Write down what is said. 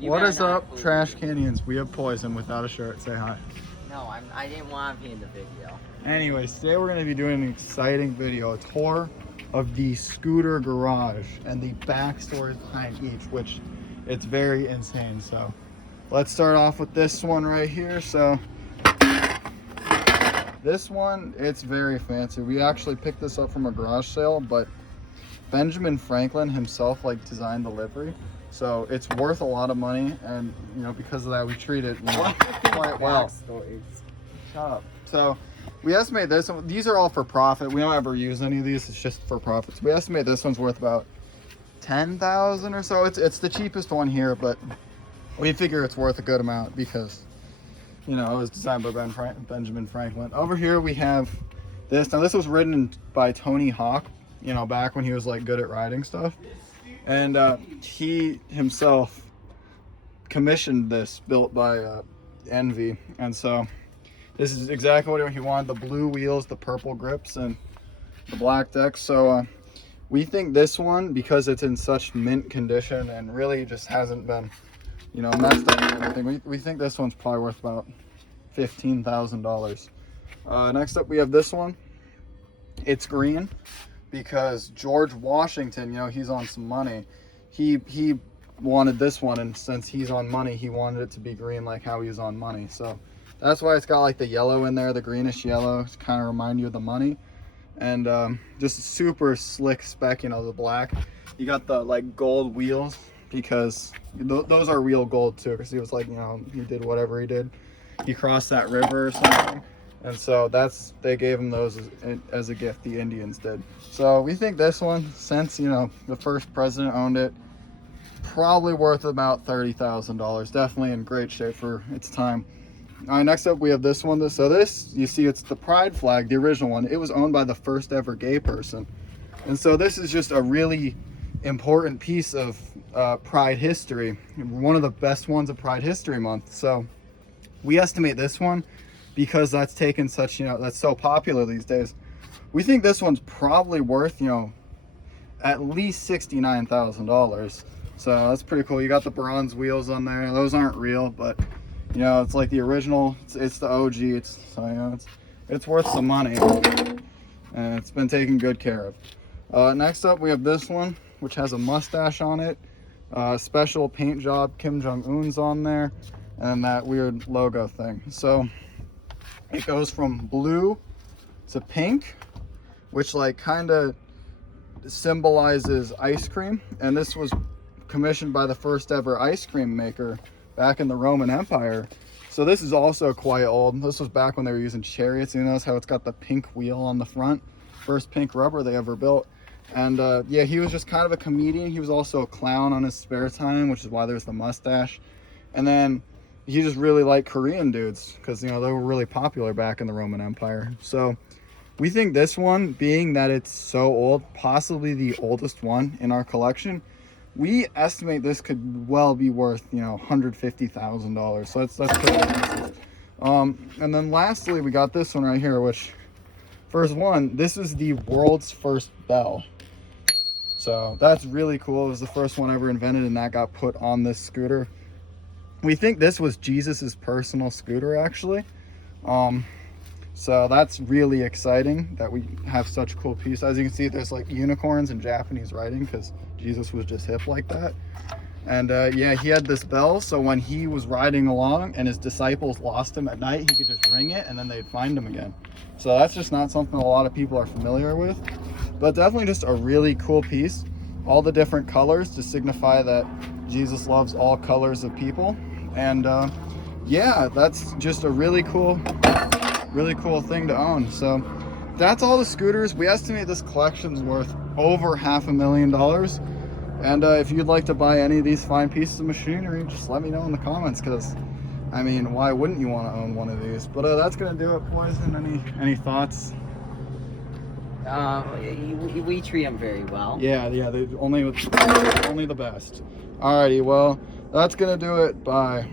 What is up, Trash Canyons? We have Poison without a shirt. Say hi. No, I didn't want to be in the video. Anyways, today we're going to be doing an exciting video, a tour of the scooter garage and the backstory behind each, which it's very insane. So let's start off with this one right here. So this one, it's very fancy. We actually picked this up from a garage sale, but Benjamin Franklin himself designed the livery. So it's worth a lot of money, and because of that we treat it quite well. Shut up. So we estimate this one, these are all for profit. We don't ever use any of these, it's just for profits. We estimate this one's worth about $10,000 or so. It's the cheapest one here, but we figure it's worth a good amount because it was designed by Benjamin Franklin. Over here we have this. Now this was written by Tony Hawk, back when he was good at riding stuff. And he himself commissioned this, built by Envy. And so this is exactly what he wanted: the blue wheels, the purple grips, and the black decks. So we think this one, because it's in such mint condition and really just hasn't been messed up or anything, we think this one's probably worth about $15,000. Next up we have this one. It's green because George Washington, he's on some money. He wanted this one, and since he's on money, he wanted it to be green like how he's on money. So that's why it's got the yellow in there, the greenish yellow, to kind of remind you of the money. And just super slick spec, the black. You got the gold wheels because those are real gold too, because he was he did whatever he did. He crossed that river or something. And so they gave him those as a gift, the Indians did. So we think this one, since the first president owned it, probably worth about $30,000. Definitely in great shape for its time. All right, next up we have this one. So this, you see, it's the pride flag, the original one. It was owned by the first ever gay person. And so this is just a really important piece of pride history. One of the best ones of Pride History Month. So we estimate this one, because that's taken such, that's so popular these days. We think this one's probably worth, at least $69,000. So that's pretty cool. You got the bronze wheels on there. Those aren't real, but it's like the original. It's the OG. It's worth some money, and it's been taken good care of. Next up, we have this one, which has a mustache on it. Special paint job. Kim Jong-un's on there, and that weird logo thing. So it goes from blue to pink, which kind of symbolizes ice cream. And this was commissioned by the first ever ice cream maker back in the Roman Empire. So this is also quite old. This was back when they were using chariots. You notice how it's got the pink wheel on the front. First pink rubber they ever built. And yeah, he was just kind of a comedian. He was also a clown on his spare time, which is why there's the mustache. And then he just really liked Korean dudes because they were really popular back in the Roman Empire. So we think this one, being that it's so old, possibly the oldest one in our collection, we estimate this could well be worth $150,000. So that's pretty expensive. And then lastly we got this one right here, which, first one, this is the world's first bell. So that's really cool. It was the first one ever invented, and that got put on this scooter. We think this was Jesus's personal scooter, actually. So that's really exciting that we have such cool pieces. As you can see, there's unicorns and Japanese writing because Jesus was just hip like that. And yeah, he had this bell, so when he was riding along and his disciples lost him at night, he could just ring it and then they'd find him again. So that's just not something a lot of people are familiar with, but definitely just a really cool piece. All the different colors to signify that Jesus loves all colors of people. And yeah, that's just a really cool thing to own. So that's all the scooters. We estimate this collection's worth over $500,000. And if you'd like to buy any of these fine pieces of machinery, just let me know in the comments, because I mean, why wouldn't you want to own one of these? But that's gonna do it, Poison. Any thoughts? We treat them very well. Yeah, they're only the best. Alrighty, well, that's gonna do it. Bye.